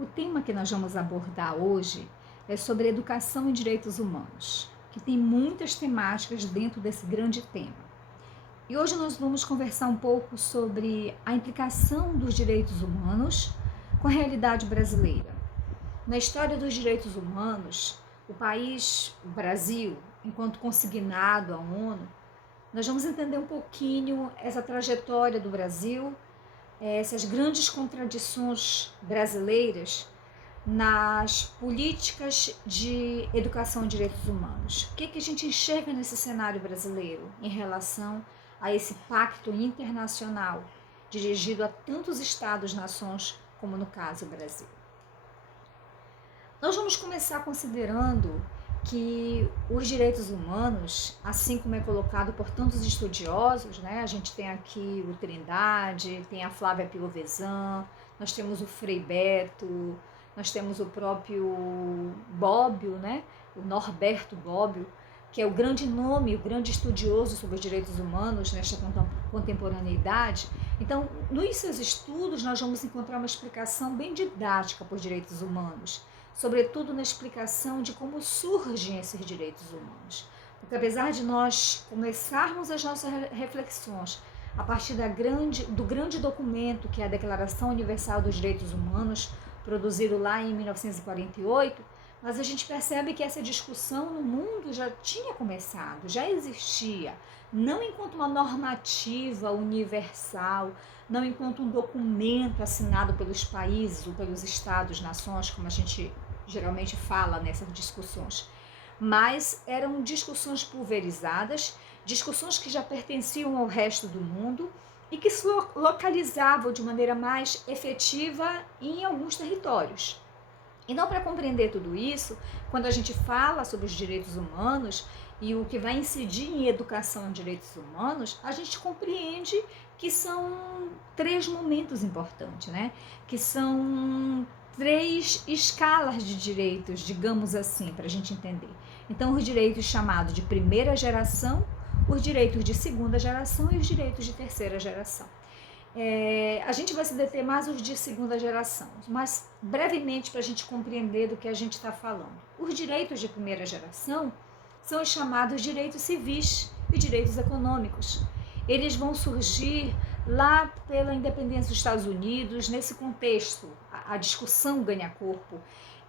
O tema que nós vamos abordar hoje é sobre educação e direitos humanos, que tem muitas temáticas dentro desse grande tema. E hoje nós vamos conversar um pouco sobre a implicação dos direitos humanos com a realidade brasileira. Na história dos direitos humanos, o Brasil, enquanto consignado à ONU, nós vamos entender um pouquinho essa trajetória do Brasil, essas grandes contradições brasileiras nas políticas de educação e direitos humanos. O que a gente enxerga nesse cenário brasileiro em relação a esse pacto internacional dirigido a tantos estados-nações, como no caso o Brasil? Nós vamos começar considerando que os direitos humanos, assim como é colocado por tantos estudiosos, né? A gente tem aqui o Trindade, tem a Flávia Pilovesan, nós temos o Frei Beto, nós temos o próprio Bobbio, né? O Norberto Bobbio, que é o grande nome, o grande estudioso sobre os direitos humanos nesta contemporaneidade. Então, nos seus estudos, nós vamos encontrar uma explicação bem didática por direitos humanos, sobretudo na explicação de como surgem esses direitos humanos. Porque apesar de nós começarmos as nossas reflexões a partir do grande documento que é a Declaração Universal dos Direitos Humanos, produzido lá em 1948, mas a gente percebe que essa discussão no mundo já tinha começado, já existia, não enquanto uma normativa universal, não enquanto um documento assinado pelos países ou pelos estados-nações, como a gente geralmente fala nessas discussões, mas eram discussões pulverizadas, discussões que já pertenciam ao resto do mundo e que se localizavam de maneira mais efetiva em alguns territórios. Então, para compreender tudo isso, quando a gente fala sobre os direitos humanos e o que vai incidir em educação em direitos humanos, a gente compreende que são três momentos importantes, né? Que são três escalas de direitos, digamos assim, para a gente entender. Então, os direitos chamados de primeira geração, os direitos de segunda geração e os direitos de terceira geração. A gente vai se deter mais os de segunda geração, mas brevemente para a gente compreender do que a gente está falando. Os direitos de primeira geração são os chamados direitos civis e direitos econômicos. Eles vão surgir lá pela independência dos Estados Unidos, nesse contexto, a discussão ganha corpo.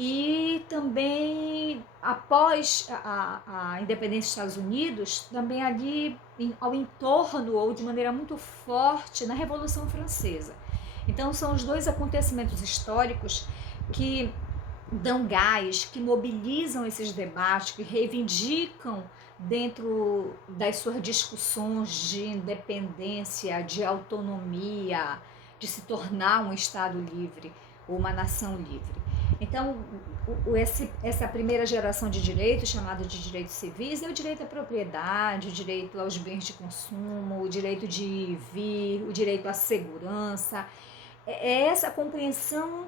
E também após a independência dos Estados Unidos, também ali ao entorno ou de maneira muito forte na Revolução Francesa. Então são os dois acontecimentos históricos que dão gás, que mobilizam esses debates, que reivindicam dentro das suas discussões de independência, de autonomia, de se tornar um Estado livre ou uma nação livre. Então, essa primeira geração de direitos, chamada de direitos civis, é o direito à propriedade, o direito aos bens de consumo, o direito de ir e vir, o direito à segurança. É essa compreensão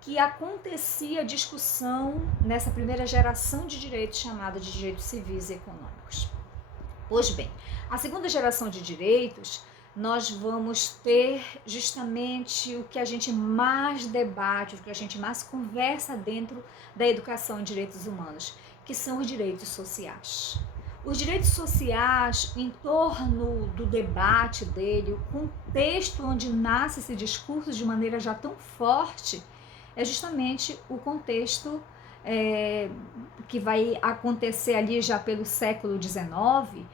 que acontecia a discussão nessa primeira geração de direitos, chamada de direitos civis e econômicos. Pois bem, a segunda geração de direitos, nós vamos ter justamente o que a gente mais debate, o que a gente mais conversa dentro da educação em direitos humanos, que são os direitos sociais. Os direitos sociais, em torno do debate dele, o contexto onde nasce esse discurso de maneira já tão forte, é justamente o contexto que vai acontecer ali já pelo século XIX,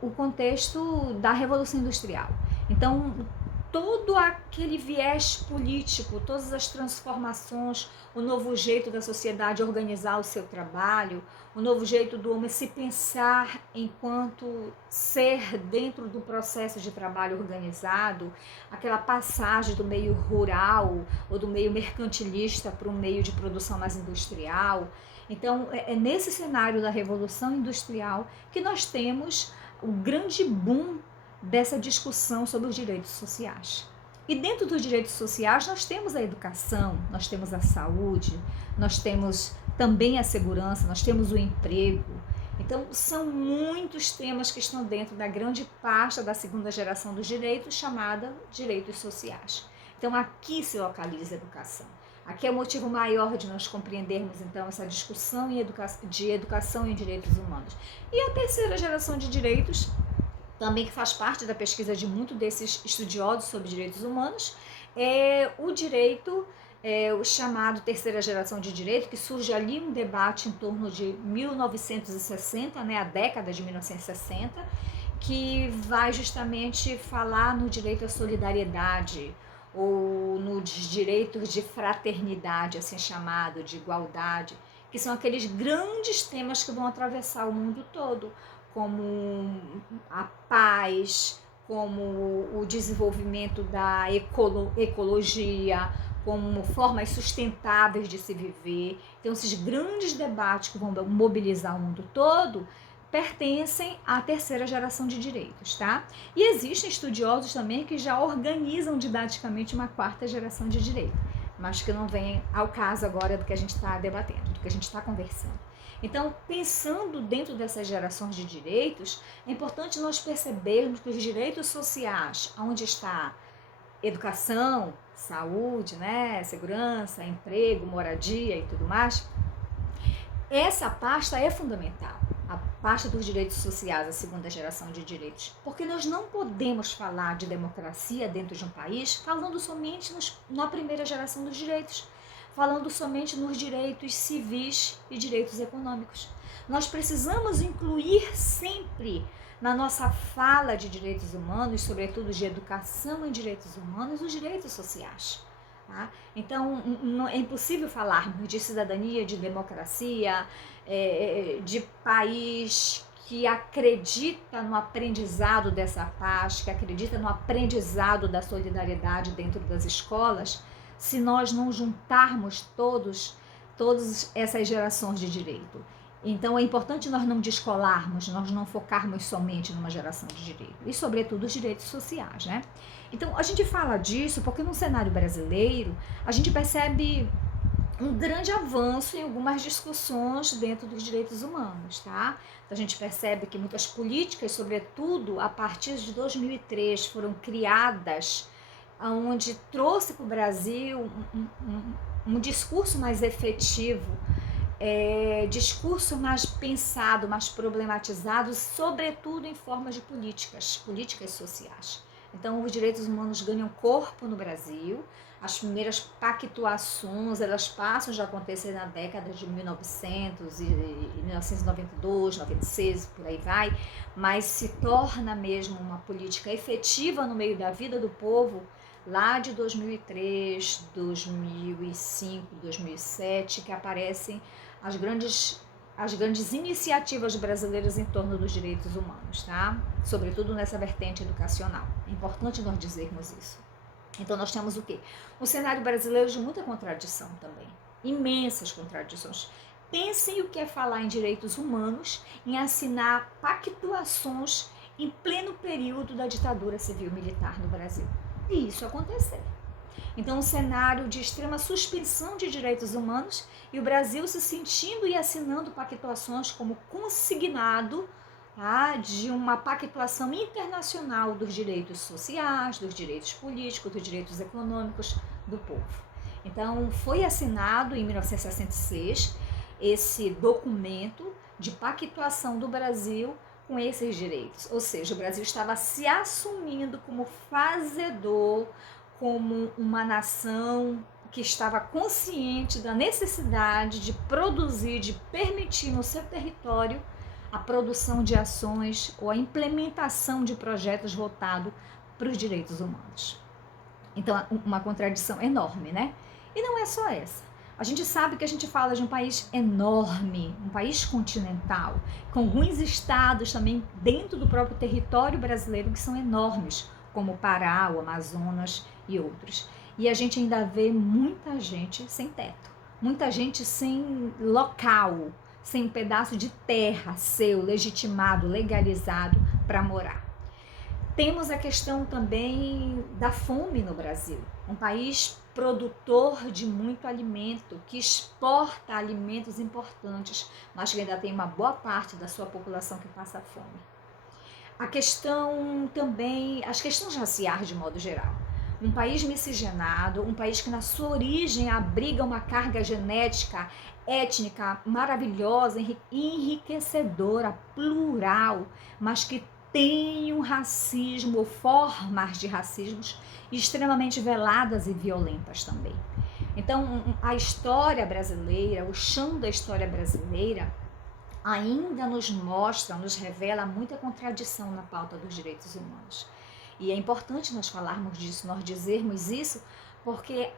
o contexto da Revolução Industrial. Então, todo aquele viés político, todas as transformações, o novo jeito da sociedade organizar o seu trabalho, o novo jeito do homem se pensar enquanto ser dentro do processo de trabalho organizado, aquela passagem do meio rural ou do meio mercantilista para um meio de produção mais industrial. Então, é nesse cenário da Revolução Industrial que nós temos o grande boom dessa discussão sobre os direitos sociais. E dentro dos direitos sociais nós temos a educação, nós temos a saúde, nós temos também a segurança, nós temos o emprego. Então são muitos temas que estão dentro da grande pasta da segunda geração dos direitos, chamada direitos sociais. Então aqui se localiza a educação. Aqui é o motivo maior de nós compreendermos, então, essa discussão de educação e direitos humanos. E a terceira geração de direitos, também que faz parte da pesquisa de muitos desses estudiosos sobre direitos humanos, é o direito, o chamado terceira geração de direito, que surge ali um debate em torno de 1960, né, a década de 1960, que vai justamente falar no direito à solidariedade, ou nos direitos de fraternidade, assim chamado, de igualdade, que são aqueles grandes temas que vão atravessar o mundo todo, como a paz, como o desenvolvimento da ecologia, como formas sustentáveis de se viver. Então, esses grandes debates que vão mobilizar o mundo todo pertencem à terceira geração de direitos, tá? E existem estudiosos também que já organizam didaticamente uma quarta geração de direito, mas que não vem ao caso agora do que a gente está debatendo, do que a gente está conversando. Então, pensando dentro dessas gerações de direitos, é importante nós percebermos que os direitos sociais, onde está educação, saúde, né, segurança, emprego, moradia e tudo mais, essa pasta é fundamental, a pasta dos direitos sociais, a segunda geração de direitos, porque nós não podemos falar de democracia dentro de um país falando somente na primeira geração dos direitos, falando somente nos direitos civis e direitos econômicos. Nós precisamos incluir sempre na nossa fala de direitos humanos, sobretudo de educação em direitos humanos, os direitos sociais. Tá? Então, é impossível falarmos de cidadania, de democracia, de país que acredita no aprendizado dessa paz, que acredita no aprendizado da solidariedade dentro das escolas, se nós não juntarmos todas essas gerações de direito. Então é importante nós não descolarmos, nós não focarmos somente numa geração de direito, e sobretudo os direitos sociais, né? Então a gente fala disso porque no cenário brasileiro a gente percebe um grande avanço em algumas discussões dentro dos direitos humanos, tá? Então, a gente percebe que muitas políticas, sobretudo a partir de 2003, foram criadas, onde trouxe para o Brasil um discurso mais efetivo, discurso mais pensado, mais problematizado, sobretudo em formas de políticas sociais. Então, os direitos humanos ganham corpo no Brasil. As primeiras pactuações, elas passam já a acontecer na década de 1900 e 1992, 96, por aí vai, mas se torna mesmo uma política efetiva no meio da vida do povo lá de 2003, 2005, 2007, que aparecem as grandes iniciativas brasileiras em torno dos direitos humanos, tá? Sobretudo nessa vertente educacional. É importante nós dizermos isso. Então nós temos o quê? Um cenário brasileiro de muita contradição também, imensas contradições. Pensem o que é falar em direitos humanos, em assinar pactuações em pleno período da ditadura civil-militar no Brasil. E isso aconteceu. Então, um cenário de extrema suspensão de direitos humanos e o Brasil se sentindo e assinando pactuações como consignado, tá, de uma pactuação internacional dos direitos sociais, dos direitos políticos, dos direitos econômicos do povo. Então, foi assinado em 1966 esse documento de pactuação do Brasil com esses direitos. Ou seja, o Brasil estava se assumindo como fazedor, como uma nação que estava consciente da necessidade de produzir, de permitir no seu território a produção de ações ou a implementação de projetos voltados para os direitos humanos. Então, uma contradição enorme, né? E não é só essa. A gente sabe que a gente fala de um país enorme, um país continental, com alguns estados também dentro do próprio território brasileiro que são enormes, como o Pará, o Amazonas e outros. E a gente ainda vê muita gente sem teto, muita gente sem local, sem um pedaço de terra seu, legitimado, legalizado para morar. Temos a questão também da fome no Brasil, um país produtor de muito alimento, que exporta alimentos importantes, mas que ainda tem uma boa parte da sua população que passa fome. A questão também, as questões raciais de modo geral. um país miscigenado, um país que na sua origem abriga uma carga genética, étnica maravilhosa, enriquecedora, plural, mas que tem um racismo, ou formas de racismos extremamente veladas e violentas também. Então, a história brasileira, o chão da história brasileira, ainda nos mostra, nos revela muita contradição na pauta dos direitos humanos. E é importante nós falarmos disso, nós dizermos isso, porque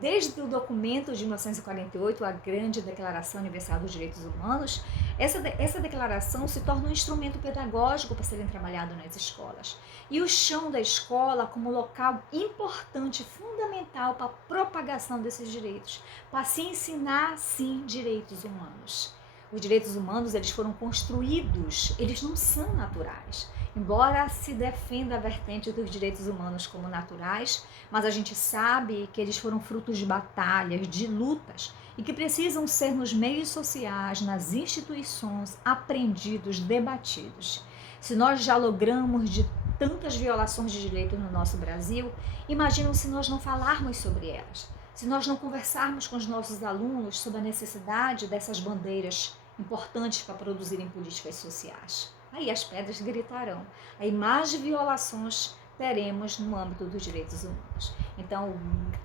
desde o documento de 1948, a Grande Declaração Universal dos Direitos Humanos, essa declaração se torna um instrumento pedagógico para serem trabalhado nas escolas. E o chão da escola como local importante, fundamental para a propagação desses direitos, para se ensinar, sim, direitos humanos. Os direitos humanos, eles foram construídos, eles não são naturais. Embora se defenda a vertente dos direitos humanos como naturais, mas a gente sabe que eles foram frutos de batalhas, de lutas, e que precisam ser nos meios sociais, nas instituições, aprendidos, debatidos. Se nós já logramos de tantas violações de direitos no nosso Brasil, imaginam se nós não falarmos sobre elas, se nós não conversarmos com os nossos alunos sobre a necessidade dessas bandeiras importantes para produzirem políticas sociais. Aí as pedras gritarão. Aí mais violações teremos no âmbito dos direitos humanos. Então,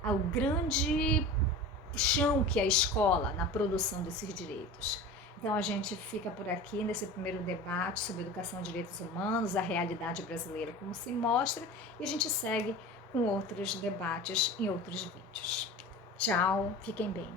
o grande chão que é a escola na produção desses direitos. Então, a gente fica por aqui nesse primeiro debate sobre educação e direitos humanos, a realidade brasileira como se mostra, e a gente segue com outros debates em outros vídeos. Tchau, fiquem bem.